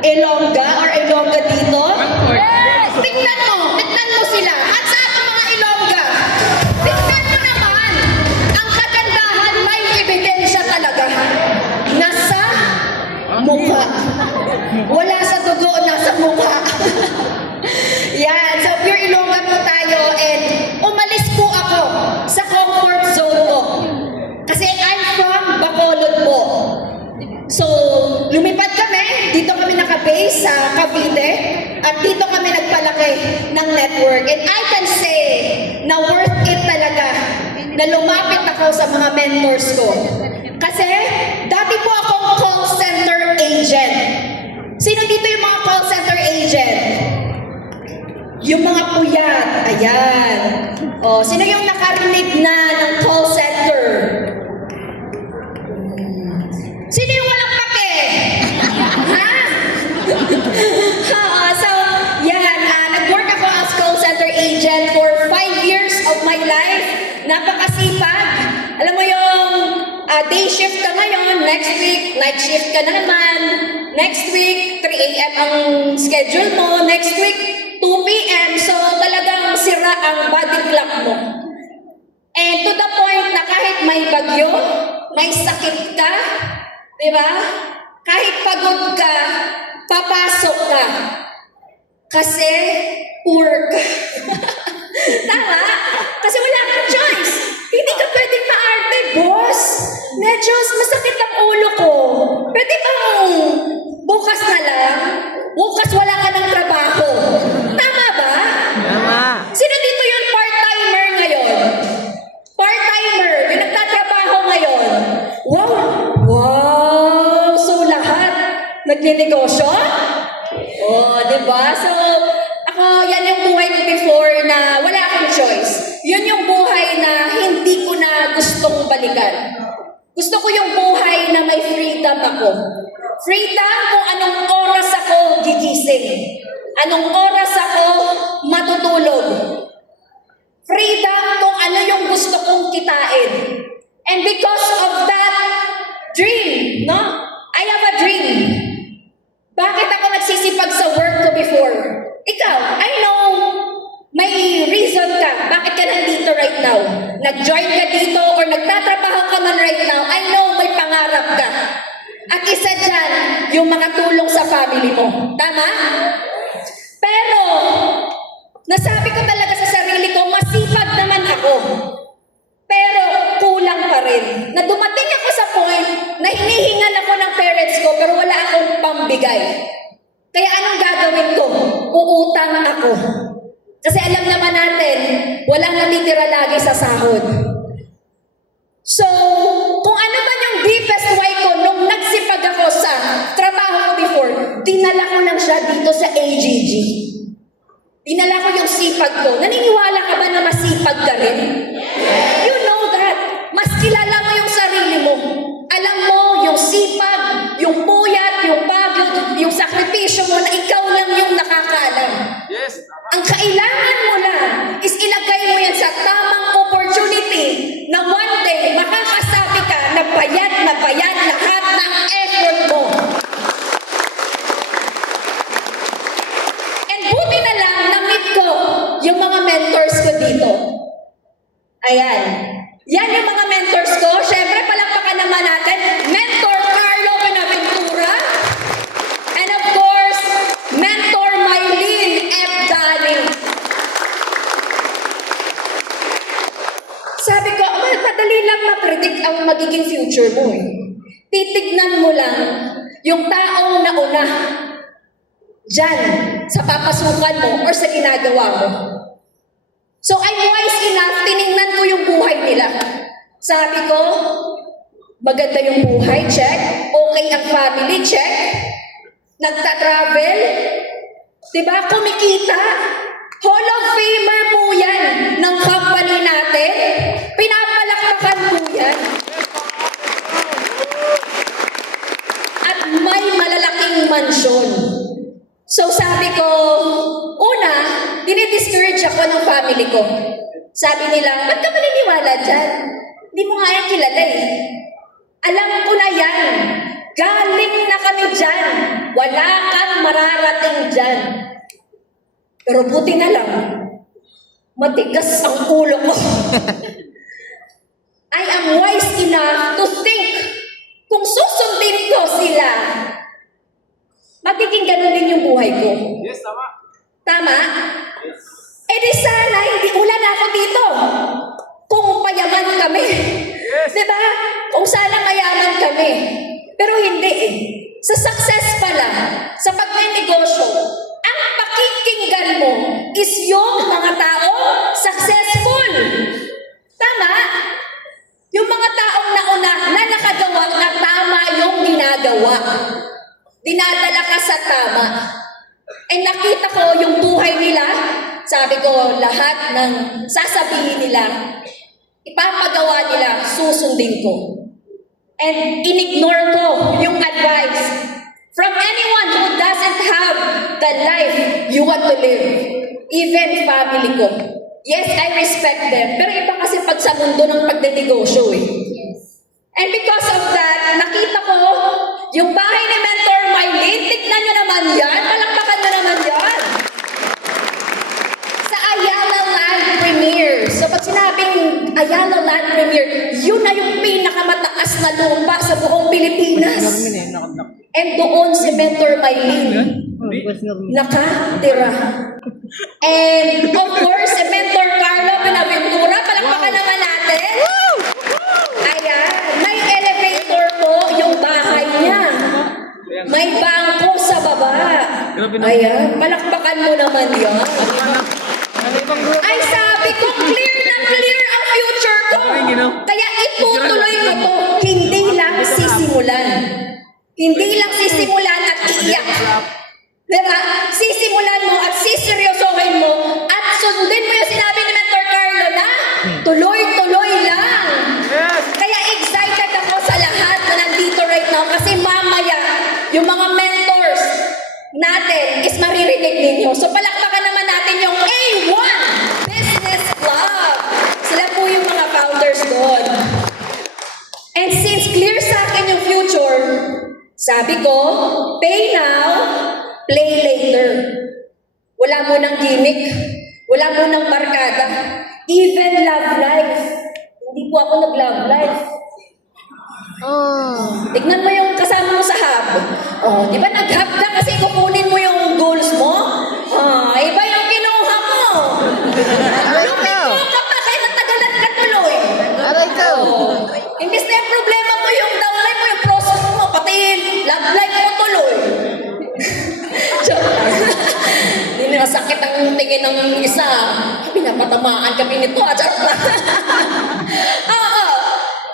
Ilongga or Ilongga dito? Tingnan mo sila. At sa ating mga Ilongga, tingnan mo naman, ang kagandahan may ebidensya talaga. Nasa mukha. Wala sa dugo, nasa mukha. Yan, so pure Ilongga po tayo and umalis po ako sa comfort zone ko. Kasi I'm from Bacolod po. So, lumipad kami, dito kami naka-base sa Cavite, at dito kami nagpalaki ng network. And I can say na worth it talaga na lumapit ako sa mga mentors ko. Kasi, dati po akong call center agent. Sino dito yung mga call center agent? Yung mga puyat, ayan. O, sino yung nakarinig na ng call center? Sino yung walang pake? Ha? So, yan. Nag-work ako as call center agent for 5 years of my life. Napakasipag. Alam mo yung day shift ka ngayon, next week, night shift ka na naman. Next week, 3 a.m. ang schedule mo. Next week, 2 p.m. So, talagang sira ang body clock mo. And to the point na kahit may bagyo, may sakit ka, diba? Kahit pagod ka, papasok ka. Kasi poor ka. Tama? Kasi wala kang choice. Hindi ka pwedeng maarte, boss. Medyo masakit ang ulo ko. Pwede bang bukas na lang? Bukas wala ka ng trabaho. Tama ba? Tama. Sino dito yung part-timer ngayon? Part-timer, yung nagtatrabaho ngayon. Wow! Wow! So lahat nagninegosyo? Oh, diba? So, ako, yan yung buhay ko before na wala akong choice. Yun yung buhay na hindi ko na gustong balikan. Gusto ko yung buhay na may freedom ako. Freedom kung anong oras ako gigising. Anong oras ako matutulog. Freedom kung ano yung gusto kong kitain. And because of that dream, no? I have a dream. Bakit ako nagsisipag sa work ko before? Ikaw, I know may reason ka. Bakit ka nandito right now? Nag-join ka dito or nagtatrabaho ka man right now, I know may pangarap ka. At isa dyan, yung makatulong sa family mo. Tama? Pero, nasabi ko talaga sa sarili ko, masipag naman ako. Pero, kulang pa rin. Na dumating ako sa point na hinihingan ako ng parents ko pero wala akong pambigay. Kaya anong gagawin ko? Uutang ako. Kasi alam naman natin, walang natitira lagi sa sahod. So, kung ano man yung deepest why ko nung nagsipag ako sa trabaho ko before, dinala ko lang siya dito sa AGG. Dinala ko yung sipag ko. Naniniwala ka ba na masipag ka rin? You know that. Mas kilala mo yung sarili mo. Alam mo yung sipag, yung puyat, yung pagod, yung sakripisyo mo na ikaw lang yung nakakaalam. Yes. Ang kailangan mo lang is ilagay mo yan sa tamang opportunity na one day makakasabi ka na bayad lahat ng effort mo. And buti na lang na-meet ko yung mga mentors ko dito. Ayan. Yan yung mga mentors ko. Siyempre, palakpakan naman natin. Mentor Carlo Benaventura. And of course, Mentor Mylene F. Dani. Sabi ko, madali lang ma-predict ang magiging future mo eh. Titignan mo lang yung taong nauna dyan sa papasukan mo or sa ginagawa mo. So I'm wise enough, tinignan ko yung buhay nila. Sabi ko, maganda yung buhay, check. Okay ang family, check. Nagta-travel, diba? Kumikita. Hall of Famer po yan ng company natin. Pinapalakpakan po yan. At may malalaking mansyon. So sabi ko, una, dinidiscourage ako ng family ko. Sabi nila, ba't ka maniniwala dyan? Hindi mo nga yan kilala eh. Alam ko na yan. Galing na kami dyan. Wala kang mararating dyan. Pero buti na lang, matigas ang ulo ko. I am wise enough to think kung susundin ko sila, magiging ganun din yung buhay ko. Yes, tama. Tama? Eh di sana, hindi ulan ako dito. Kung payaman kami. Yes. Diba? Kung sana mayaman kami. Pero hindi eh. Sa success pala, sa pagnenegosyo, ang pakikinggan mo is yung mga tao successful. Tama? Yung mga taong nauna na nakagawa na tama yung ginagawa. Dinadala ka sa tama. And nakita ko yung buhay nila, sabi ko lahat ng sasabihin nila, ipapagawa nila, susundin ko. And inignore ko yung advice from anyone who doesn't have the life you want to live. Even family ko. Yes, I respect them. Pero iba kasi pag sa mundo ng pagdedegosyo eh. And because of that, nakita ko yung bahay ni Mentor Mylene. Tignan nyo naman yan. Palakpakan nyo naman yan. Sa Ayala Land Premier. So pag sinabing Ayala Land Premier, yun na yung pinakamataas na lupa sa buong Pilipinas. And doon si Mentor Mylene nakatira. And of course, si Mentor Carlo Pinaventura, palakpakan naman natin. Ayan, may elevator po yung bahay niya. May bangko sa baba. Ayan, palakpakan mo naman yan. Ay sabi ko, clear na clear ang future ko. Kaya itutuloy ko to. Hindi lang sisimulan. Hindi lang sisimulan at iiyak. Diba? Sisimulan mo at siseryosohin mo at sundin mo yung sinabi ni Mentor Carlo na tuloy-tuloy lang. Yes. Kaya excited ako sa lahat na nandito right now kasi mamaya yung mga mentors natin is maririnig ninyo. So palakpakan naman natin yung A1 Business Club. Sila po yung mga founders doon. And since clear sa akin yung future, sabi ko, pay now, play later. Wala mo ng gimmick. Wala mo ng barkada. Even love life. Hindi po ako nag-love life. Tignan mo yung kasama mo sa hub. Oh, di ba nag-hub ka kasi kukunin mo yung goals mo? Iba yung kinuha mo. Lumiko ka pa kaya natagalan ka tuloy. Imbis na yung problema mo yung downline mo, yung process mo, pati love life mo tuloy. Hindi na sakit ang tingin ng isa. Pinapatamaan kami nito. Charot lang. Oo.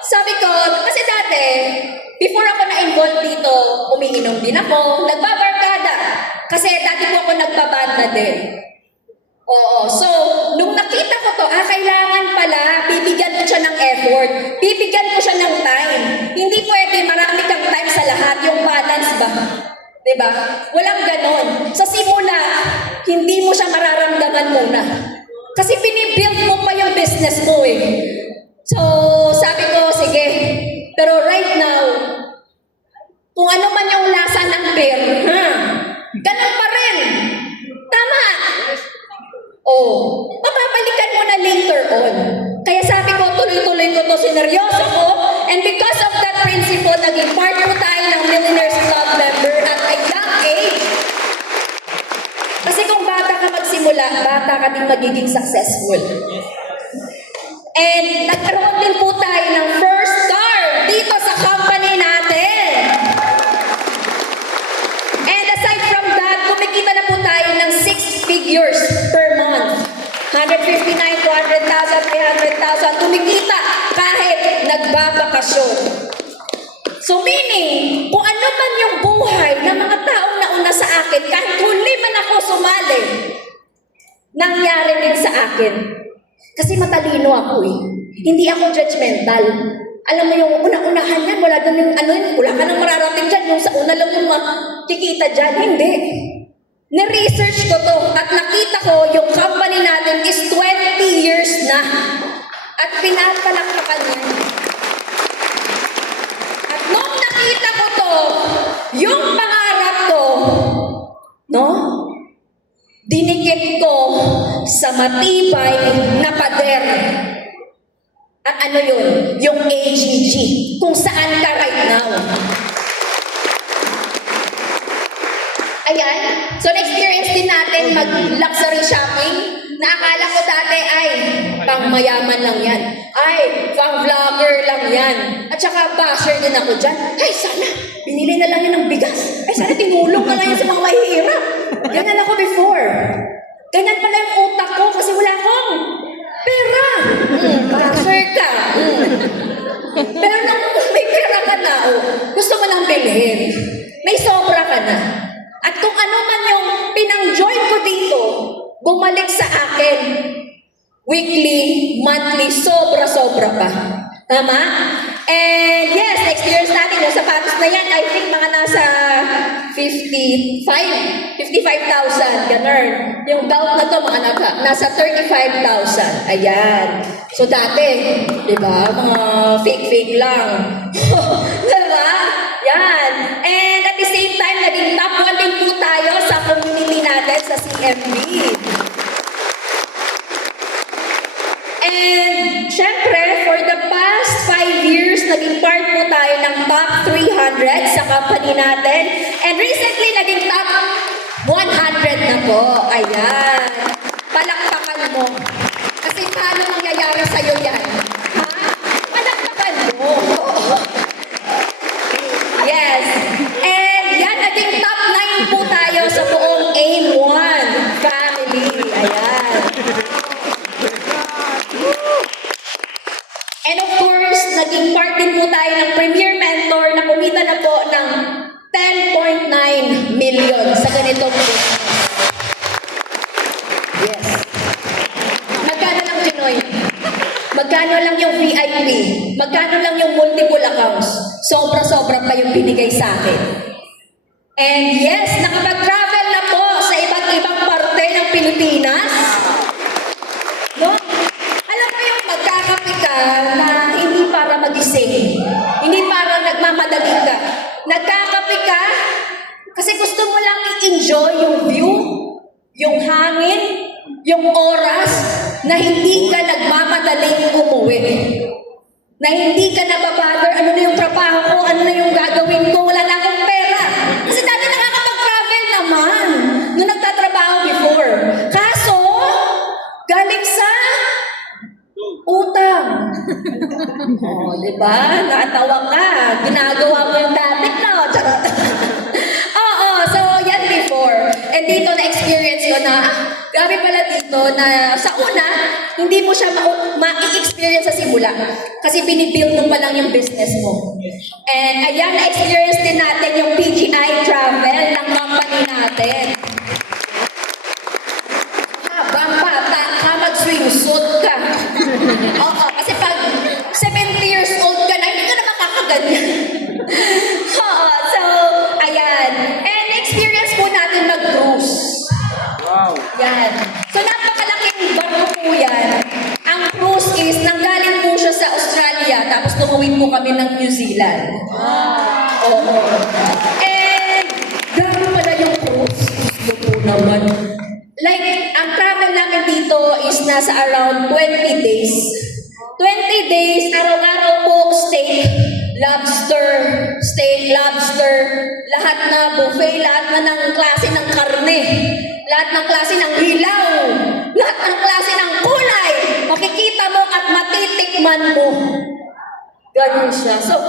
Sabi ko, kasi dati, before ako na-involve dito, umiinom din ako, nagbabarkada. Kasi dati po ako nagbabanda din. Oo. So, nung nakita ko to, kailangan pala, bibigyan ko siya ng effort. Bibigyan ko siya ng time. Hindi pwede marami kang time sa lahat. Yung balance ba? Diba? Walang ganon. Sa simula, hindi mo siya mararamdaman muna. Kasi binibuild mo pa yung business mo eh. So, sabi ko, sige. Pero right now, kung ano man yung lasa ng beer, ganon pa rin. Tama. Oh, mapapalikan mo na later on. Kaya sabi ko, tuloy-tuloy ko to, sineryoso ko. And because of that principle, naging part po tayo ng Millionaires Club member at a young age. Kasi kung bata ka magsimula, bata ka din magiging successful. And nagkaroon din po tayo ng first car dito sa company natin. And aside from that, kumikita na po tayo ng 6 figures per month. 159, 200,000, 300,000. Kumikita kahit nagbabakasyon. So meaning, kung ano man yung buhay ng mga taong nauna sa akin, kahit huli man ako sumali, nangyari din sa akin. Kasi matalino ako eh. Hindi ako judgmental. Alam mo yung unang-unahan yan, wala doon yung ano yun, wala ka nang mararating dyan, yung sa una lang yung makikita dyan. Hindi. Na-research ko to at nakita ko yung company natin is 20 years na. At pinapalakpakan niya. At nung nakita ko to, yung pangarap ko, No? Dinikit ko sa matibay na pader. At ano yun? Yung AGG. Kung saan ka right now. Ayan. So, na-experience din natin mag-luxury shopping na akala ko dati ay pang mayaman lang yan. Ay, pang vlogger lang yan. At saka basher din ako dyan. Ay, sana binili na lang yan ng bigas. Ay, sana tinulong na lang yan sa mga mahihirap. Ganyan ako before. Ganyan pala yung utak ko kasi wala akong pera. Basher ka. Pero nung may pera ka na, gusto mo nang bilhin. May sobra ka na. At kung ano man yung pinang-join ko dito, bumalik sa akin. Weekly, monthly, sobra-sobra pa. Tama? And yes, na-experience natin yung sapatos na yan. I think mga nasa 55,000, ganun. Yung belt na to, mga nasa 35,000. Ayan. So dati, di ba, mga fake-fake lang. Diba? Yan. And at the same time, naging top 1 din po tayo sa community natin sa CMB. And syempre, for the past 5 years, naging part po tayo ng top 300 sa company natin. And recently, naging top 100 na po. Ayan. Palakpakan mo. Kasi paano mangyayari sa'yo yan? Ha? Palakpakan mo. Yes. And yan, naging top 9 po tayo sa buong AIM1 family. Ayan. And of course, naging part din po tayo ng Premier Mentor na kumita na po ng 10.9 million sa ganitong business. Yes. Magkano lang, Ginoy? Magkano lang yung VIP? Magkano lang yung multiple accounts? Sobra-sobra pa yung binigay sa akin. And yes, nakapag-travel na po sa iba't ibang parte ng Pilipinas. No? Alam mo yung magkakape ka na hindi para magising. Hindi para nagmamadali ka. Nagkakape ka kasi gusto mo lang i-enjoy yung view, yung hangin, yung oras na hindi ka nagmamadaling umuwi. Na hindi ka nababother, ano na yung trabaho ko, ano na yung gagawin ko, wala na akong pera. Kasi dati nakakapag-travel naman nung nagtatrabaho before. Kaso, galing sa utang. Diba? Nakatawa ka. Ginagawa mo yung dati, no? Charot. Oo, so yan before. And dito na-experience ko na, grabe pala dito na sa una, hindi mo siya ma-experience sa simula. Kasi binibuild mo pa lang yung business mo. And ayan, na-experience din natin yung PGI travel ng company natin. Habang bata ka, mag-swimsuit ka. Oo, kasi pag 70 years old ka na, hindi ka na makakaganyan. Oo, so, ayan. And experience po natin mag-cruise. Wow. Yan. So, napakalaking barko po yan. Ang cruise is, nanggaling po siya sa Australia, tapos tumuwid po kami ng New Zealand. Oo. And, grabe pala yung cruise. Gusto po naman. Like, ang travel namin dito is nasa around 20 days. 20 days, araw-araw po, steak, lobster, lahat na buffet, lahat na ng klase ng karne, lahat ng klase ng hilaw, lahat ng klase ng kulay, makikita mo at matitikman mo. Ganun siya. So,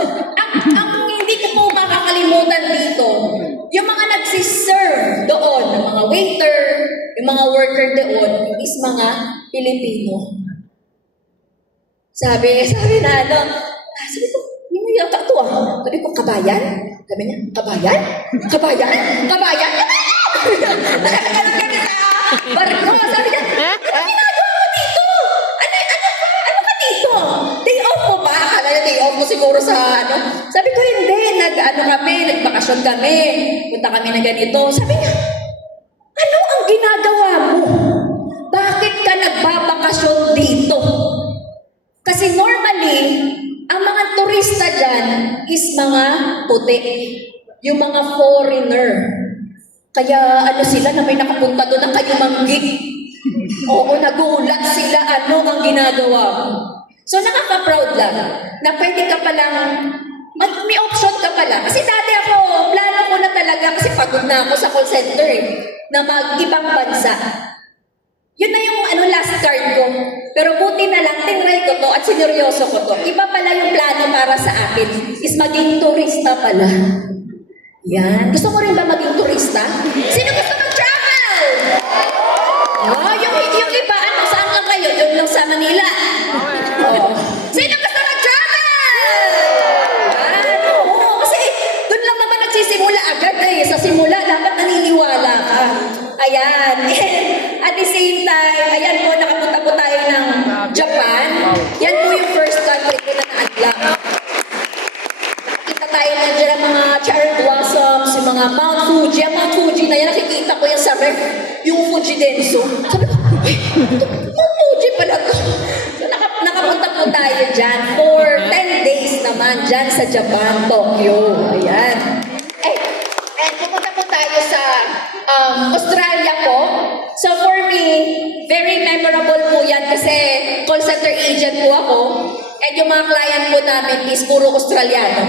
ang hindi ko po makakalimutan dito, yung mga nagsiserve doon, yung mga waiter, yung mga worker doon, is mga Pilipino. Sabi na sabi ko, yung yata ito ah. Sabi ko, kabayan? Sabi niya, kabayan? Kabayan? Kabayan? Barko, sabi niya, ano ginagawa mo dito? Ano ka dito? Day off mo ba? Akala niya day off mo siguro sa ano. Sabi ko, hindi. Nagbakasyon kami. Punta kami na ganito. Sabi niya, ano ang ginagawa mo? Bakit ka nagbabakasyon dito? Kasi normally, ang mga turista dyan is mga puti. Yung mga foreigner. Kaya ano sila na may nakapunta doon na kayo manggi. Oo, nagulat sila ano ang ginagawa mo. So nakaka-proud lang na pwede ka palang, may option ka pala. Kasi dati ako, plano ko na talaga kasi pagod na ako sa call center na mag-ibang bansa. Yun na yung last card ko. Pero buti na lang, tinry ko to at sineryoso ko to. Iba pala yung plano para sa akin is maging turista pala. Yan. Gusto mo rin ba maging turista? Sino gusto mag-travel? Oh, yung iba, saan lang kayo? Doon lang sa Manila. Oh. Sino gusto mag-travel? Oo, kasi doon lang naman nagsisimula agad Sa simula, dapat naniniwala ka. Ayan. At the same time, ayan po, nakapunta po tayo ng Japan. Yan po yung first country ko na na-unlock. Nakita tayo na dyan ang mga cherry blossoms, yung mga Mount Fuji. Ang Mount Fuji na yan, nakikita ko yan sa ref, yung Fuji Denso. Sabi ko, Mount Fuji pala to. So nakapunta po tayo dyan for 10 days naman dyan sa Japan, Tokyo. Ayan. Pupunta po tayo sa Australia po. So for me, very memorable po yan kasi call center agent po ako. And yung mga client po namin is puro Australiano.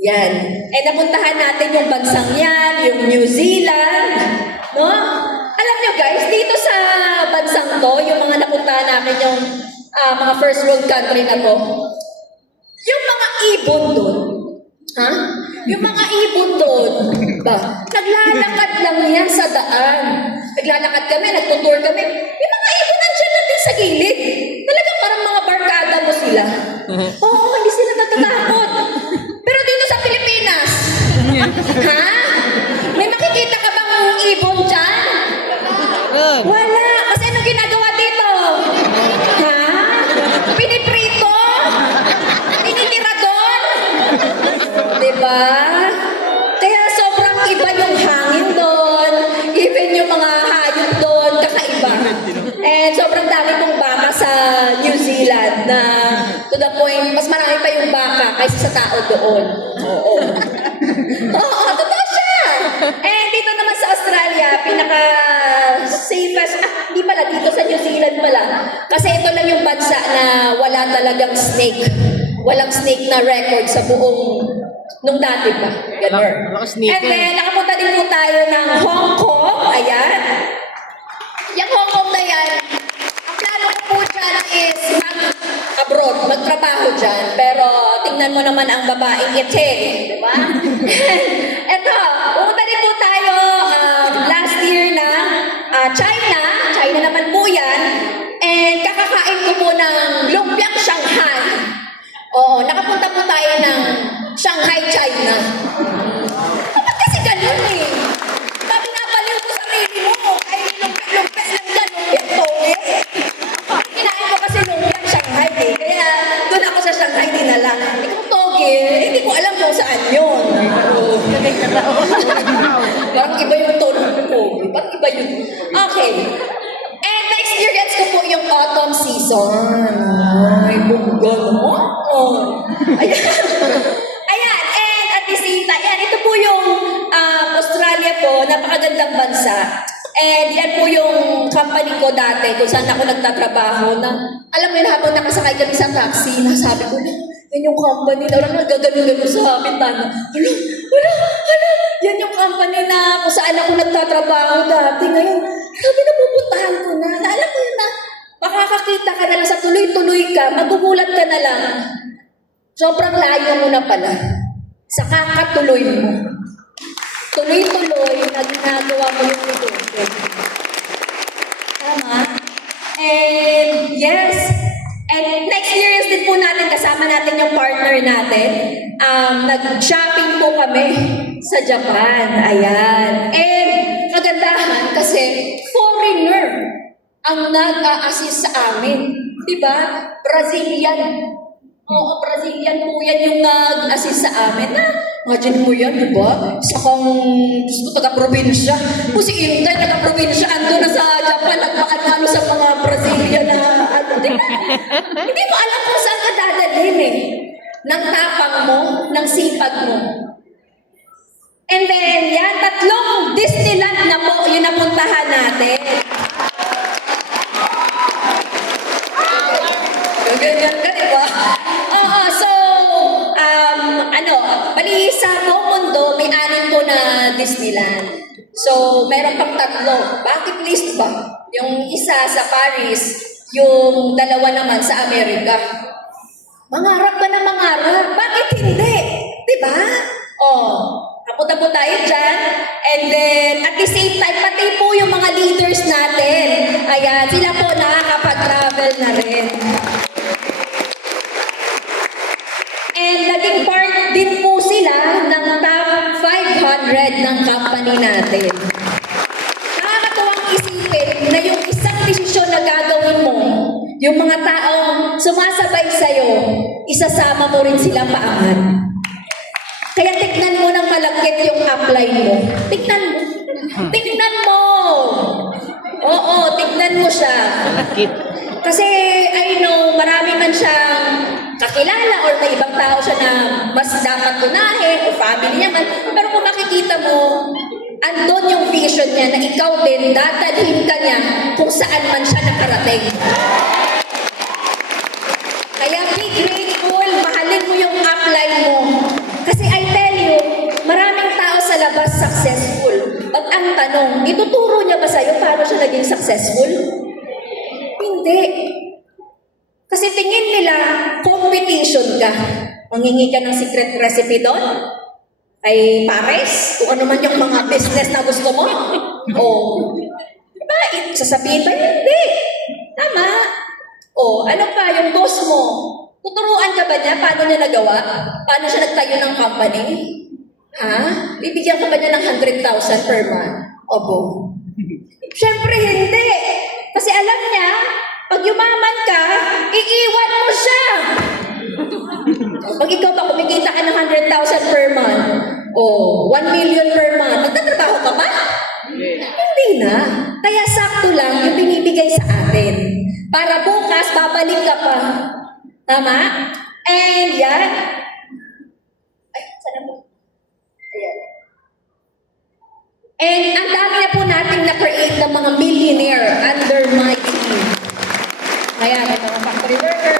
Yan. And napuntahan natin yung bansang yan, yung New Zealand. No? Alam nyo guys, dito sa bansang to, yung mga napuntahan namin yung mga first world country na to, yung mga ibon doon, yung mga ibon doon, naglalakad lang yan sa daan. Naglalakad kami, nagtutour kami. Yung mga ibon nandiyan lang din sa gilid. Talagang parang mga barkada mo sila. Oo, hindi sila natatakot. Pero dito sa Pilipinas, may makikita ka bang ibon dyan? Wala. Kasi anong ginagawa dito? Piniprito? Tinitirador? Diba? Kaya sobrang iba yung hangin doon. Even yung mga hayop doon, kakaiba. And sobrang dami pong baka sa New Zealand na to the point, mas marami pa yung baka kaysa sa tao doon. Oo. Oo, totoo siya. And dito naman sa Australia, pinaka-safest, hindi pala, dito sa New Zealand pala. Kasi ito lang yung bansa na wala talagang snake. Walang snake na record sa buong nung dati pa. Ganun. And then, nakapunta din po tayo ng Hong Kong. Ayan. Yung Hong Kong na yan, ang plano ko po dyan is mag-abroad, magtrabaho dyan. Pero, tingnan mo naman ang babaeng ite. Diba? Eto, pumunta din po tayo last year na China. China naman po yan. And kakakain ko po ng lumpiang Shanghai. Oo, nakapunta po tayo ng Shanghai, China. Bakit kasi ganun eh? Sabi napaliw ko sa sarili mo, ay lumpia lang dyan, lumpia toge. Kinain ko kasi lumpia Shanghai eh. Kaya doon ako sa Shanghai dinala. Ikaw toge, hindi ko alam kung saan yun. Parang iba yung tono ko po. Parang iba yun. Okay. And na-experience ko po yung autumn season. Ay, bungga mo. Ayan. Ayan. And at the same time, ayan, ito po yung Australia po, napakagandang bansa. And yan po yung company ko dati, kung saan ako nagtatrabaho na, alam mo yun, habang nakasakay kami sa taxi, nasabi ko, yan yung company na lang nagagano-gano sa amin, wala, yan yung company na kung saan ako nagtatrabaho dati. Ngayon, sabi na pupuntahan ko na alam mo yun na, makakakita ka na lang sa tuloy-tuloy ka, magugulat ka na lang. Sobrang layo mo na pala sa kakatuloy mo. Tuloy-tuloy na ginagawa mo yung negosyo. Tama? And yes, and na-experience din po natin, kasama natin yung partner natin. Nag-shopping po kami sa Japan. Ayan. And kagandahan kasi foreigner ang nag-a-assist sa amin. Diba? Brazilian. Oo, Brazilian po yan yung nag-assist sa amin. Imagine mo yan, di ba? Isa kang, taga-probinsya. Kung si Inday, taga-probinsya, ando na sa Japan, nagpaano sa mga Brazilian na, di ba? Hindi mo alam kung saan ka dadalhin eh. Ng tapang mo, ng sipag mo. And then, yan, 3 Disneyland na po yung napuntahan natin. Ganyan ka, di ba? Oo, so, bali sa buong mundo, may 6 po na Disneyland. So, meron pang 3. Bucket list ba? Yung isa sa Paris, yung 2 naman sa Amerika. Mangarap ka na mangarap. Bakit hindi? Diba? Napunta po tayo dyan. And then, at the same time, pati po yung mga leaders natin. Ayan, sila po nakakapag-travel na rin. And naging part din po sila ng top 500 ng company natin. Nakakatuwang isipin na yung isang desisyon na gagawin mo, yung mga taong sumasabay sa'yo, isasama mo rin silang paangat. Kaya tignan mo ng malagkit yung upline mo. Tignan mo. Tignan mo. Oo, tignan mo siya. Kasi I know, marami man siyang kakilala or may ibang tao siya na mas dapat unahin o family niya man. Pero kung makikita mo, andun yung vision niya na ikaw din, dadalhin ka niya kung saan man siya nakarating. Kaya be grateful, mahalin mo yung upline mo. Kasi I tell you, maraming tao sa labas successful. Pag ang tanong, ituturo niya ba sa'yo paano siya naging successful? Hindi. Kasi tingin nila, competition ka. Mangingi ka ng secret recipe doon? Ay pares? Kung ano man yung mga business na gusto mo? O, diba? Sasabihin ba? Hindi. Tama. O, ano pa yung boss mo? Tuturuan ka ba niya? Paano niya nagawa? Paano siya nagtayo ng company? Ha? Bibigyan ka ba niya ng 100,000 per month? Opo. Siyempre hindi. Kasi alam niya, pag yumaman ka, iiwan mo siya. Pag ikaw ba kumikita ka ng 100,000 per month, o 1 million per month, magtatrabaho ka ba? Hindi na. Kaya sakto lang yung binibigay sa atin. Para bukas, babalik ka pa. Tama? And yan. Ay, sana po. Ayan. And ang dami na po nating na-create ng mga millionaire under my team. Ayan, may mga factory worker,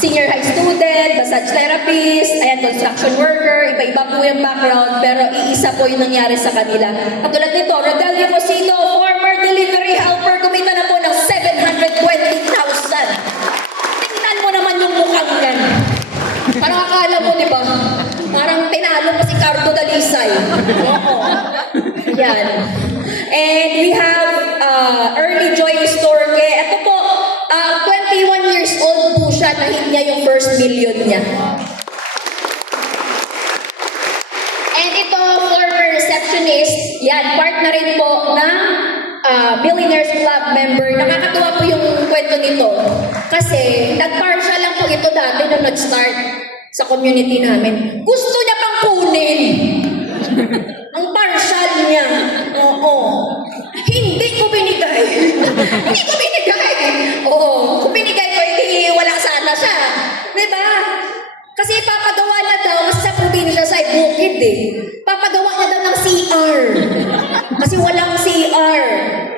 senior high student, massage therapist, ayan, construction worker, iba-iba po yung background, pero iisa po yung nangyari sa kanila. Katulad nito, Rodelio Mosito, former delivery helper, kumita na po ng 720,000. Tingnan mo naman yung mukhang yan. Parang akala mo, di ba? Parang tinalo pa si Cardo Dalisay. Oo. Yan. And we have Early Joy Storke. Ito po, 21 years old po siya, na-hit niya yung first million niya. And ito, former receptionist, yan, part na rin po ng Millionaires Club member. Nakakatuwa po yung kwento nito. Kasi, nag-partial lang po ito dati nung nag-start sa community namin. Gusto niya pang kunin. Ang partial niya. Oo. Hindi ko binigay. Hindi ko binigay. Oo. Kung binigay ko, hindi wala sana siya. Diba? Kasi papagawa na daw, kasi sa probinsya sa bukid eh. Papagawa na daw ng CR. Kasi walang CR.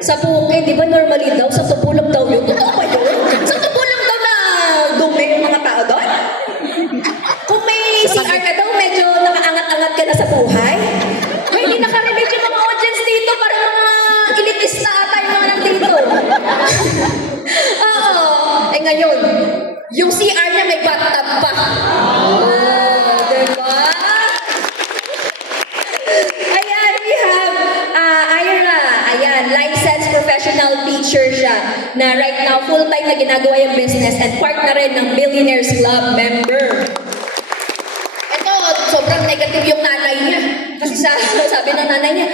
Sa bukid, di ba normally daw, sa tubulog daw yun. Totoo ba yun? Sa tubulog daw na dumi yung mga tao doon? Kung may CR ka daw, medyo nakaangat-angat ka na sa buhay. Ay, hindi nakarelate yung mga audience dito. Parang mga elitista ata yung mga nandito. Oo. Eh ngayon, yung CR niya may bathtub pa. Diba? Ayan, we have Ira. Ayan, licensed professional teacher siya na right now full-time na ginagawa yung business and part na rin ng Millionaires Club member. Ito, sobrang negative yung nanay niya. Kasi sabi ng nanay niya,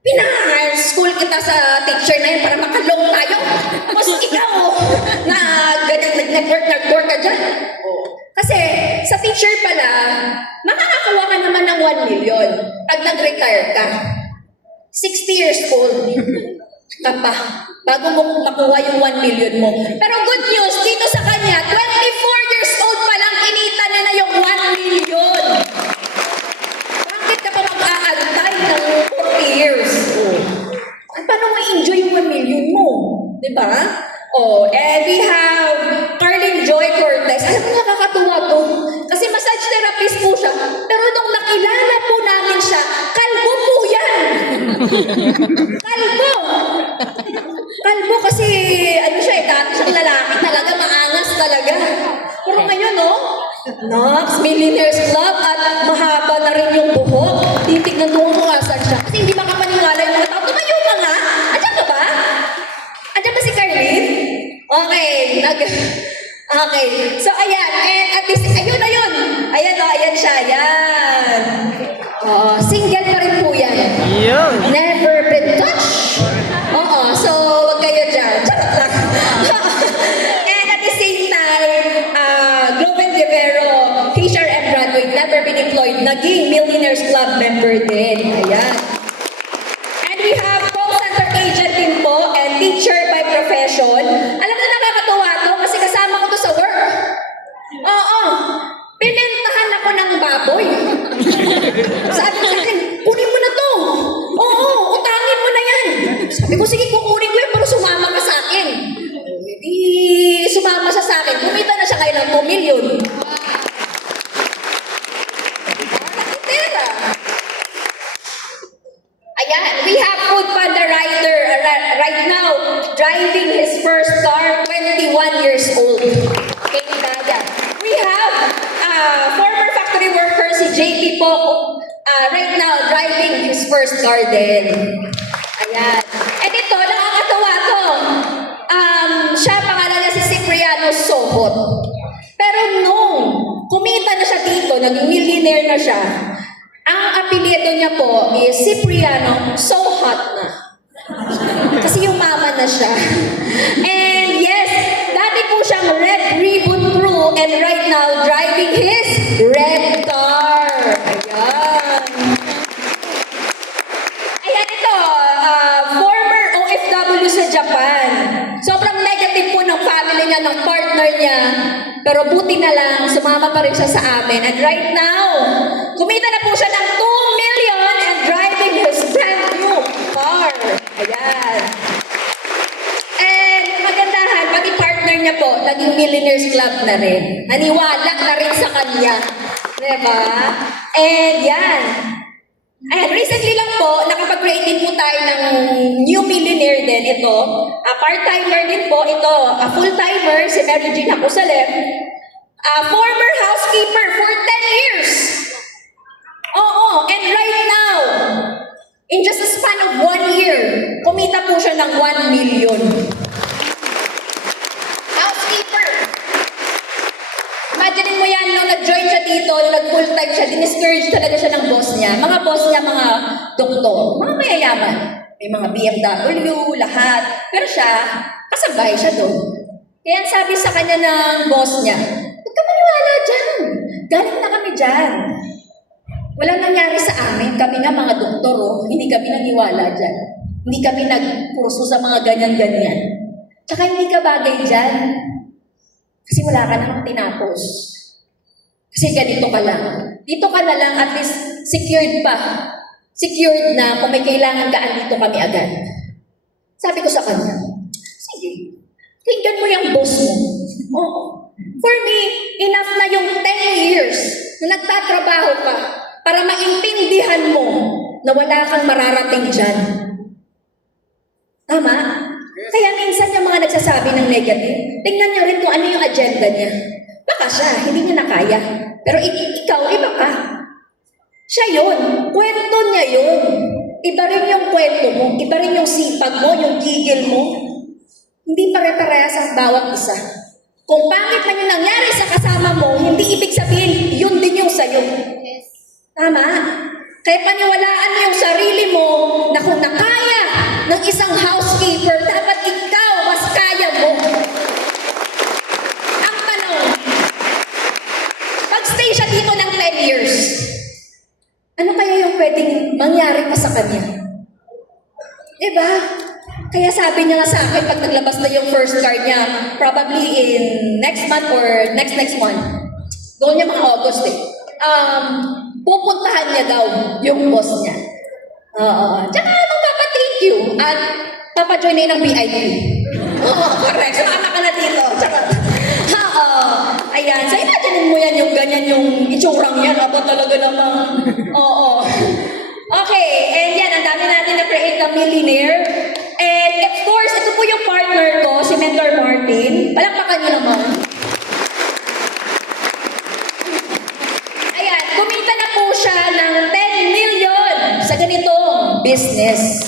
pina-school kita sa teacher na yun para makalong tayo. Tapos ikaw, na ganyan nag-work ka dyan. Kasi sa teacher pala, makakakuha ka naman ng 1 million pag nag-retire ka. 60 years old ka pa bago mo makuha yung 1 million mo. Pero good news, dito sa kanya, 24 years old pa lang, kinita na yung 1 million. Oh, and we have Carlin Joy Cortez. Alam mo, nakakatuwa to. Kasi massage therapist po siya. Pero nung nakilala po namin siya, kalbo po yan. Kalbo. Kalbo kasi, ano siya, dati siyang lalaki talaga, maangas talaga. Pero ngayon, no? Nox, Millionaires Club at mahaba na rin yung buhok. Titignan mo kung asan siya. Kasi hindi makapaniwala yung mga tao. Tumayo ka nga. Andiyan ka ba? Andiyan ba si Carlin? Okay. Okay. So, ayan. And at least, ayun. Ayan, ayan siya. Ayan. Single pa rin po yan. Never been touched. So, wag kayo dyan. Charot lang. And at the same time, Globen Rivero, HRM graduate, never been employed, naging Millionaires Club member din. Ayan. And we have call center agent din po and teacher by profession. Alam mo, nakakatuwa to kasi kasama ko to sa work. Pinentahan ako ng baboy. Sabi ko sa akin, kunin mo na to. Utangin mo na yan. Sabi ko, sige, kukunin ko yan, pero sumama ka sa akin. Sumama siya sa akin. Kumita na siya ngayon ng 2 million. Ayan, we have Food Panda rider right now, driving his first car, 21 years old. Okay, Dada. We have former factory worker si JP po, right now, driving his first car din. Ayan. And ito, nakakatawa to. Siya, pangalan niya si Cipriano Sohot. Pero nung kumita na siya dito, naging millionaire na siya, ang apelyido niya po is Cipriano Sohot na. Kasi yung mama na siya. And yes, dati po siyang red ribbon crew and right now driving his red car. Ayan. Ayan ito, former OFW sa Japan. Sobrang negative po ng family niya, ng partner niya. Pero buti na lang, sumama pa rin siya sa amin. And right now, kumita na po siya ng 2 million and driving his brand new car. Ayan. And magandahan, pati partner niya po, naging Millionaires Club na rin. Naniwala na rin sa kanya. Diba? And yan. Ayan, recently lang po, nakapag-create din po tayo ng new millionaire din. Ito, part-timer din po. Ito, full-timer, si Mary Jean Hakusalem. Former housekeeper for 10 years. And right now, in just a span of 1 year, kumita po siya ng 1 million. Housekeeper. Imagine mo yan, nung nag-join siya dito, nung nag-full-time siya, diniscourage talaga siya ng boss niya. Mga boss niya, mga doktor, mga mayayaman. May mga BMW, lahat. Pero siya, kasabay siya doon. Kaya sabi sa kanya ng boss niya, huwag ka maniwala dyan. Galing na kami dyan. Walang nangyari sa amin. Kami nga mga doktor, hindi kami naniwala dyan. Hindi kami nagkurso sa mga ganyan-ganyan. Tsaka hindi ka bagay dyan. Kasi wala ka namang tinapos. Kasi ganito ka lang. Dito ka na lang, at least secured pa. Secured na kung may kailangan ka, andito kami agad. Sabi ko sa kanya, sige, tingnan mo yung boss mo. Oo. For me, enough na yung 10 years na nagtatrabaho ka para maintindihan mo na wala kang mararating dyan. Tama? Kaya minsan yung mga nagsasabi ng negative, tingnan nyo rin kung ano yung agenda niya. Baka siya, hindi niya nakaya. Pero ikaw, iba ka. Siya yun. Kwento niya yun. Iba rin yung kwento mo. Iba rin yung sipag mo, yung gigil mo. Hindi pare-parehas ang bawat isa. Kung pangit man yung nangyari sa kasama mo, hindi ibig sabihin, yun din yung sa'yo. Tama? Kaya paniwalaan mo yung sarili mo na kung nakaya ng isang housekeeper, dapat ikaw mas kaya mo. Ang tanong, pag-stay siya dito ng 10 years, ano kaya yung pwedeng mangyari pa sa kanya? Diba? Kaya sabi niya nga sa akin, pag naglabas na yung first card niya, probably in next month or next month, goal niya mga August pupuntahan niya daw yung boss niya. Tsaka magpapa-thank you at papajoin na ng VIP. Oo, correct. Sumama ka na dito. Charot. Oo. Ayan. So, imagine mo yan yung ganyan yung itsurang yan. Aba talaga naman. Oo. Okay. And yan, ang dami natin na-create na millionaire. And of course, ito po yung partner ko, si Mentor Martin. Palakpakan niyo naman. Ayan, kumita na po siya ng 10 million sa ganitong business.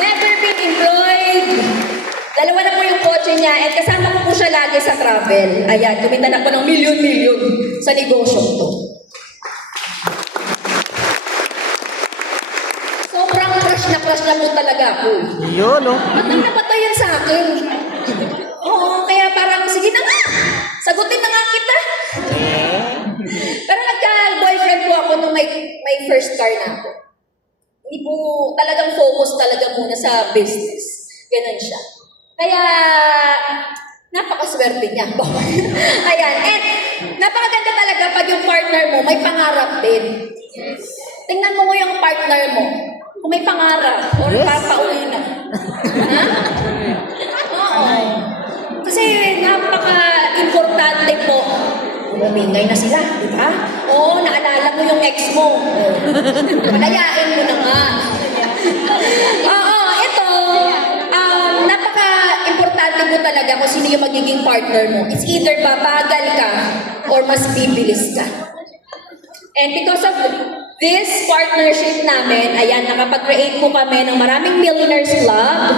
Never been employed. Dalawa na po yung kotse niya at kasama ko po siya lagi sa travel. Ayan, kumita na po ng milyon-milyon sa negosyo to. Sobrang crush na po talaga ako. Yun, no? Patay na patay yan sa akin. Oo, kaya parang, sige na nga, sagutin na nga kita. Pero nagka-boyfriend po ako nung may first car na ako. Hindi po talagang focus talaga muna sa business. Ganun siya. Kaya, napakaswerte niya. Ayan. And, napakaganda talaga pag yung partner mo may pangarap din. Tingnan mo yung partner mo. Kung may pangarap, or papauwi na. Ha? Oo. Kasi, napaka-importante po. Umingay na sila, di ba? Oo, naalala mo yung ex mo. Palayain mo na nga. Oo, ito, napaka-importante mo talaga kung sino yung magiging partner mo. It's either babagal ka or mas bibilis ka. And because of this partnership namin, ayan, nakapag-create po kami ng maraming Millionaires Club.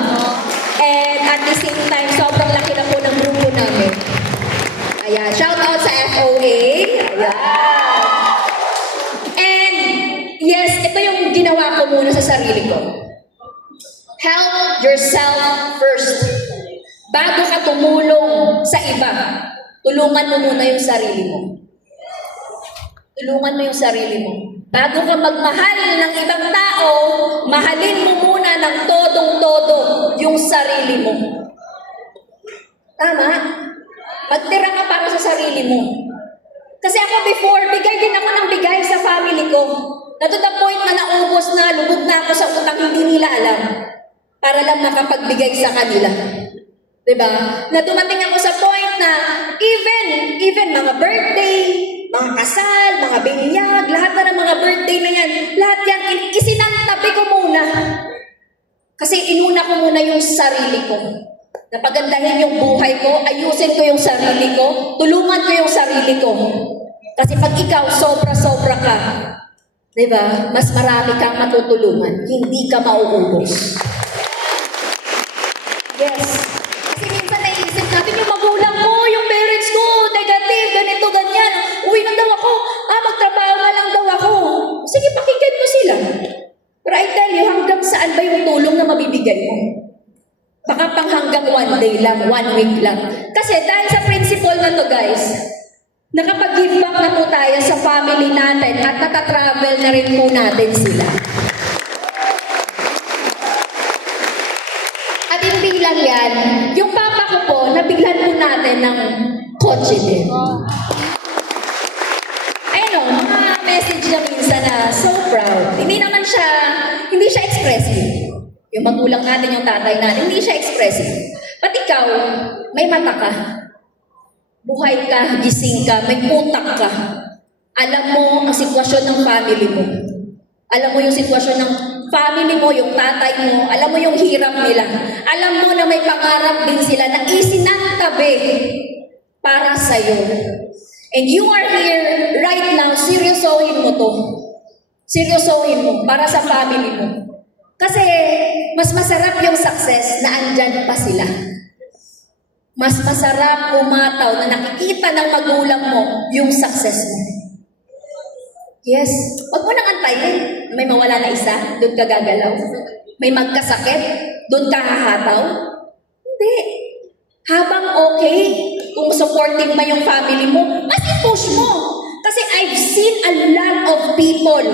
And at the same time, sobrang laki na po ng grupo namin. Ayan, shout out sa FOA. Ayan. And yes, ito yung ginawa ko muna sa sarili ko. Help yourself first. Bago ka tumulong sa iba, tulungan mo muna yung sarili mo. Tulungan mo yung sarili mo. Bago ka magmahal ng ibang tao, mahalin mo muna ng todong-todo yung sarili mo. Tama? Magtira ka para sa sarili mo. Kasi ako before, bigay din ako ng bigay sa family ko. Na to the point na naubos na, lubog na ako sa utang, hindi nila alam. Para lang makapagbigay sa kanila. Diba? Na dumating ako sa point na even mga birthday, mga kasal, mga binyag, lahat na ng mga birthday na yan, lahat yan, isinantabi ko muna. Kasi inuna ko muna yung sarili ko. Napagandahin yung buhay ko, ayusin ko yung sarili ko, tulungan ko yung sarili ko. Kasi pag ikaw, sobra-sobra ka, diba? Mas marami kang matutulungan, hindi ka mauubos. Yes. Kasi minsan naisip natin yung magulang ko, yung parents ko, negative, ganito, ganyan. Uwi na daw ako, magtrabaho na lang daw ako. Sige, pakinggan mo sila. Pero I tell you, hanggang saan ba yung tulong na mabibigay mo? Baka pang hanggang 1 day lang, 1 week lang. Kasi dahil sa principle na to guys, nakapag-give back na po tayo sa family natin at natatravel na rin po natin sila. At hindi lang yan, yung papa ko po, nabiglan po natin ng kotse din. Ayun o, mga message na minsan na so proud. Hindi siya expressive. Yung magulang natin, yung tatay natin, hindi siya expressive. But ikaw, may mata ka. Buhay ka, gising ka, may utak ka. Alam mo ang sitwasyon ng family mo. Alam mo yung sitwasyon ng family mo, yung tatay mo. Alam mo yung hirap nila. Alam mo na may pangarap din sila na isinantabi para sa'yo. And you are here right now, seryosohin mo to. Seryosohin mo para sa family mo. Kasi mas masarap yung success na andyan pa sila. Mas masarap umataw na nakikita ng magulang mo yung success mo. Yes. Huwag mo nang antayin. May mawala na isa, doon ka gagalaw. May magkasakit, doon ka hahataw. Hindi. Habang okay, kung supportive ba yung family mo, mas i-push mo. Kasi I've seen a lot of people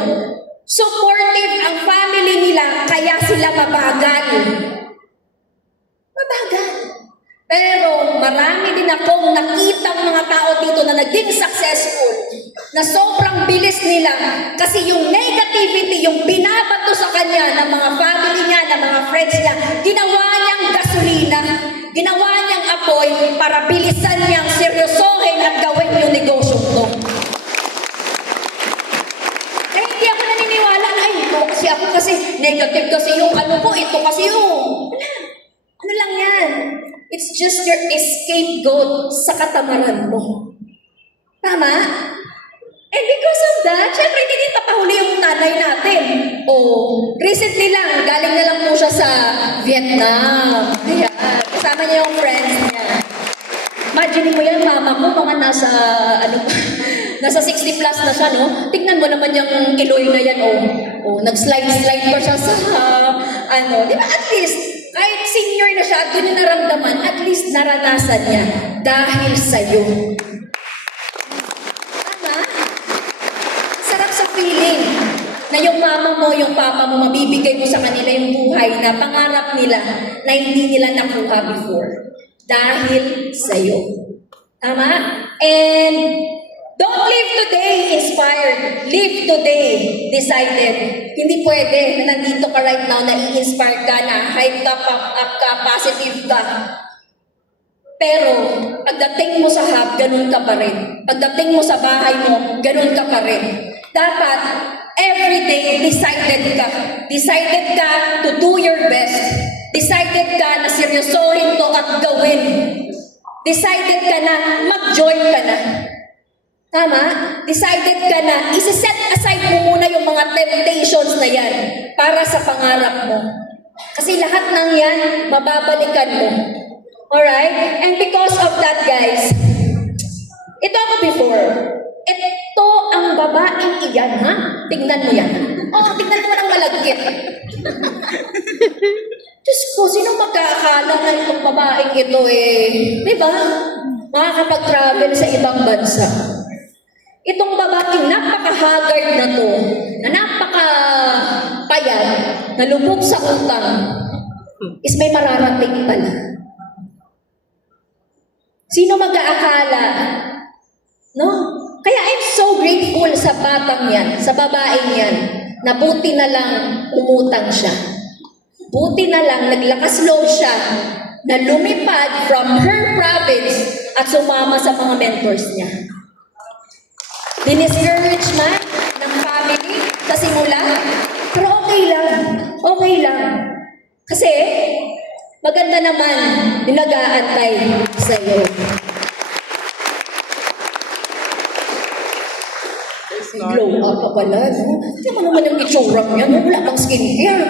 supportive ang family nila, kaya sila mabagal. Mabagal. Pero marami din akong nakitang mga tao dito na naging successful, na sobrang bilis nila kasi yung negativity, yung binabato sa kanya ng mga family niya, ng mga friends niya, ginawa niyang gasolina. bilisan niyang seryosohin at gawin yung negosyo to. Eh, hindi ako naniniwala. Ay, ito kasi negative kasi yung ano ko, ito kasi yung... Ano lang yan? It's just your scapegoat sa katamaran mo. Tama? And because of that, syempre hindi din papahuli yung nanay natin. Recently lang, galing na lang po siya sa Vietnam. Ayan, kasama niya yung friends niya. Imagine mo yan, mama ko, mga nasa, nasa 60 plus na siya, no? Tignan mo naman yung kiloy na yan, nag-slide pa siya sa, di ba, at least, kahit senior na siya at doon yung naramdaman, at least naranasan niya dahil sa'yo. Tama? Sarap sa feeling na yung mama mo, yung papa mo, mabibigay mo sa kanila yung buhay na pangarap nila na hindi nila nakuha before. Dahil sa'yo. Tama? And don't live today inspired. Live today decided. Hindi pwede na nandito ka right now, na i-inspire ka, na hype ka, pump up ka, positive ka. Pero, pagdating mo sa hub, ganun ka pa rin. Pagdating mo sa bahay mo, ganun ka pa rin. Dapat, everyday, decided ka. Decided ka to do your best. Decided ka na seryosohin to at gawin. Decided ka na mag-join ka na. Tama? Decided ka na isi-set aside mo muna yung mga temptations na yan para sa pangarap mo. Kasi lahat ng yan, mababalikan mo. Alright? And because of that, guys, ito ako before. Ito ang babaeng iyan, ha? Tignan mo yan. Tignan mo ng malagkit. Diyos ko, sino magkakala na itong babaeng ito diba? Makakapag-travel sa ibang bansa. Itong babaeng napaka-haggard na to, na napaka-payat, na lubog sa utang, is may mararating pala. Sino mag-aakala? No? Kaya I'm so grateful sa batang yan, sa babaeng yan, na buti na lang umutang siya. Buti na lang naglakas loob siya na lumipad from her province at sumama sa mga mentors niya. Diniscourage man ng family sa simula, pero okay lang. Okay lang. Kasi maganda naman yung nag-aantay sa'yo. Glow up pa pala, no? Hindi mo naman yung itsura niya, no? Wala pang skincare.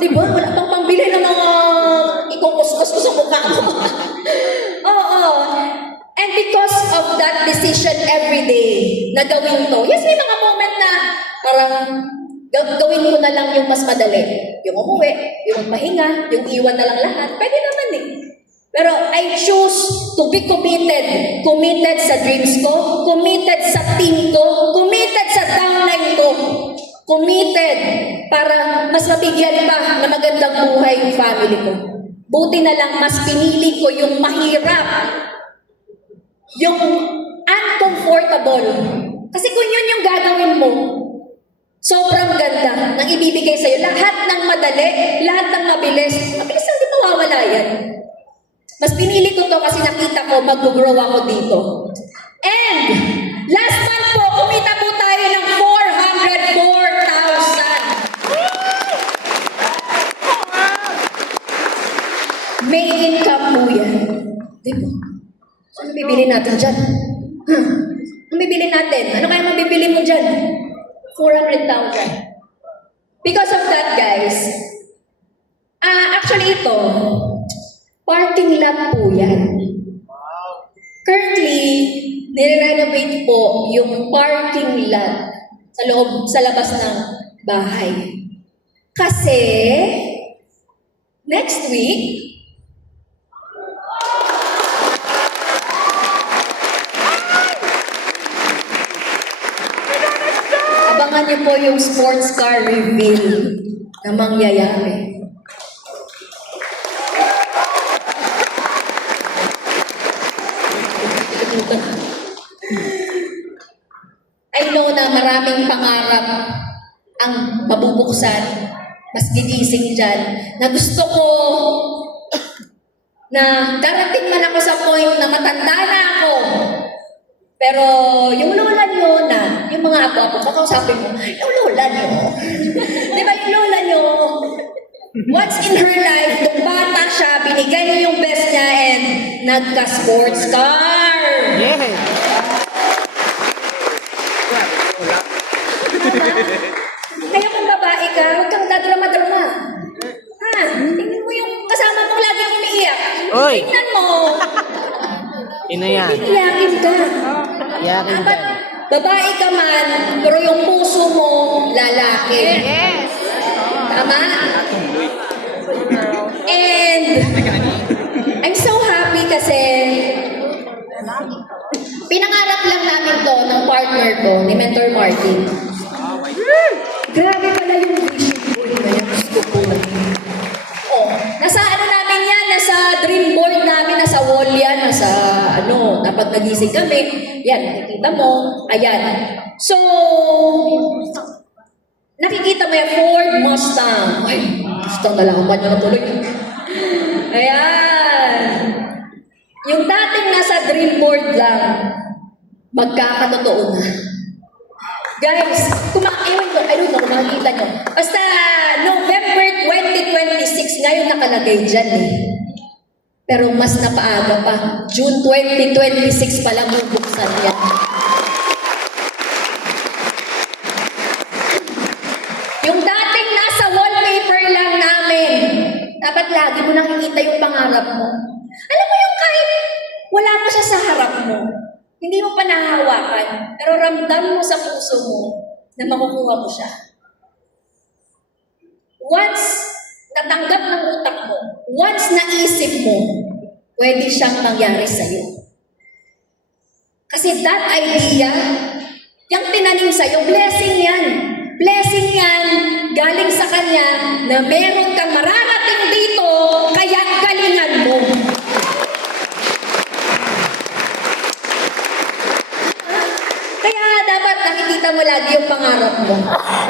Diba? Wala pang pambili ng mga ikukuskus ko sa mukha mo. Oo. And because of that decision every day na gawin to, yes, may mga moment na parang gawin ko na lang yung mas madali. Yung umuwi, yung pahinga, yung iwan na lang lahat. Pwede naman Pero I choose to be committed. Committed sa dreams ko, committed sa team ko, committed sa downline ko. Committed para mas mabigyan pa na magandang buhay yung family ko. Buti na lang mas pinili ko yung mahirap, yung uncomfortable. Kasi kung yun yung gagawin mo, sobrang ganda ng ibibigay sa'yo. Lahat ng madali, lahat ng mabilis lang di mawawala yan. Mas pinili ko to kasi nakita ko mag-grow ako dito. And last month po, kumita po tayo ng 404,000. May income po yan. Diba? So, ano bibili natin dyan? Ano bibili natin? Ano kaya mabibili mo dyan? 400,000. Because of that, guys, actually ito, parking lot po yan. Currently, nire-renovate po yung parking lot sa labas ng bahay. Kasi, next week, abangan niyo po yung sports car reveal na mangyayari. I know na maraming pangarap ang mabubuksan, mas gigising dyan, na gusto ko na darating man ako sa point na matanda na ako. Pero yung lola nyo na, yung mga apo-apo, kakausapin mo, yung lola nyo. Di ba yung lola nyo, once in her life, nung bata siya, binigay niya yung best niya and nagka-sports car. Yeah. Kaya kung babae ka, huwag kang dadrama-drama. Ha? Tingnan mo yung kasama mong laging umiiyak. Oy! Tingnan mo. Sino yan? Iiyakin ka. Yakin Dapat dyan. babae ka man, pero yung puso mo, lalaki. Yes. Tama? And I'm so happy kasi pinangarap lang namin to ng partner ko, ni Mentor Martin. Grabe pala yung vision board na yan. Gusto ko na. Oh, nasa ano namin yan, nasa dream board namin, nasa wall yan, nasa ano, kapag nagising kami, yan, nakikita mo, ayan. So, nakikita mo yung Ford Mustang. Ay, Mustang na lang pa niya natuloy. Ayan. Yung dating nasa dream board lang, magkakatotoo na. Guys, ewan ko, I don't know, makikita nyo. Basta, November 2026, ngayon nakalagay dyan eh. Pero mas napaaga pa. June 2026 pa lang bubuksan yan. Yung dating nasa wallpaper lang namin, dapat lagi mo nakikita yung pangarap mo. Alam mo yung kahit wala pa siya sa harap mo, hindi mo pa nahahawakan, pero ramdam mo sa puso mo na makukuha mo siya. Once natanggap ng utak mo, once naisip mo, pwede siyang mangyari sa'yo. Kasi that idea, yung tinanim sa'yo, blessing yan. Blessing yan, galing sa Kanya na meron kang mararating dito, kaya galingan mo. Kaya dapat nakikita mo lagi yung pangarap mo.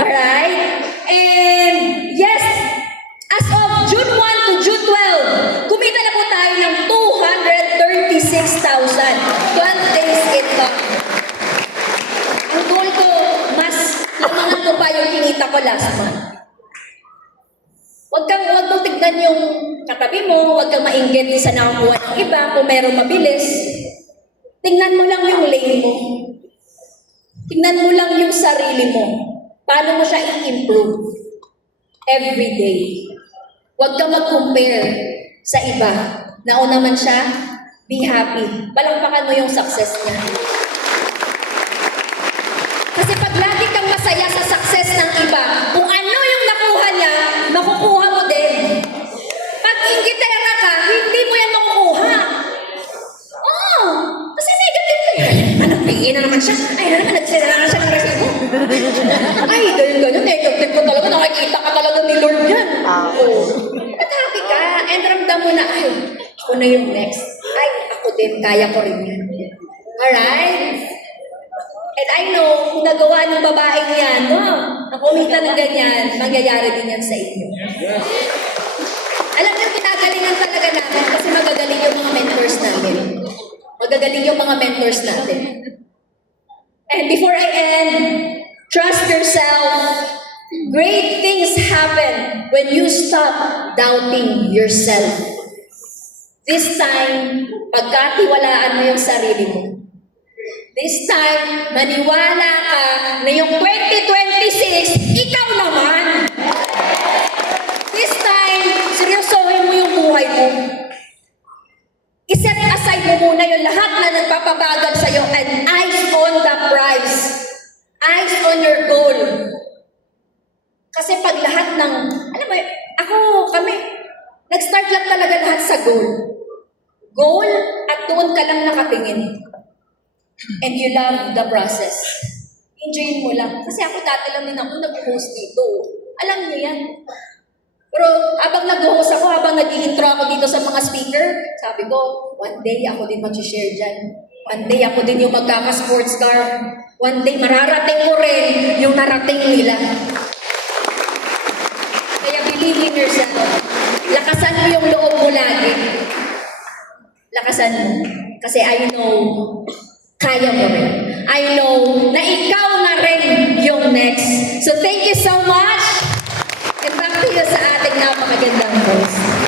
Alright? And yes, as of June 1 to June 12, kumita na po tayo ng 236,000. 12 days income. Ang goal ko, mas lamangan ko pa yung kinita ko last month. Huwag mong tignan yung katabi mo, huwag kang mainggit sa nakakuha ng iba kung merong mabilis. Tingnan mo lang yung lane mo. Tingnan mo lang yung sarili mo. Paano mo siya i-improve every day. Huwag kang mag-compare sa iba. Nauna man siya, be happy. Palakpakan mo yung success niya. Kasi pag lagi kang masaya sa success ng iba, kung ano yung nakuha niya, makukuha mo din. Pag inggitera ka, hindi mo yan makukuha. Oh, kasi negative ka yun. Anak, tingin na naman siya. Ay, na naman, nagsira na siya ng resibo. Ay, ganyan, negative ko talaga. Nakikita ka talaga ni Lord yan. Oh. At happy ka, and ramdam mo na, ay, ako na yung next. Ay, ako din, kaya ko rin yan. Alright? And I know, kung nagawa ng babaeng yan, na kumita ng ganyan, mangyayari din yan sa inyo. Alam niyo, pinagalingan talaga natin kasi magagaling yung mga mentors natin. Magagaling yung mga mentors natin. And before I end, trust yourself. Great things happen when you stop doubting yourself. This time, pagkatiwalaan mo yung sarili mo. This time, maniwala ka na yung 2026, ikaw naman. This time, seryosohin mo yung buhay mo. I-set aside mo muna yung lahat na nagpapabagal sa'yo and eyes on the prize. Eyes on your goal. Kasi pag lahat ng, alam mo, kami, nag-start lang talaga lahat sa goal. Goal at doon ka lang nakatingin. And you love the process. Enjoyin mo lang. Kasi ako dati lang din ako nag-host dito. Alam niyo yan. Pero habang nag-host ako, habang nag-i-intro ako dito sa mga speaker, sabi ko, one day ako din mag-share dyan. One day ako din yung magkaka-sports car. One day mararating ko rin yung narating nila. Kaya believe in yourself. Lakasan mo yung loob mo lagi. Lakasan mo. Kasi I know, kaya mo rin. I know na ikaw na rin yung next. So thank you so much. And back to you sa ating napakagandang host.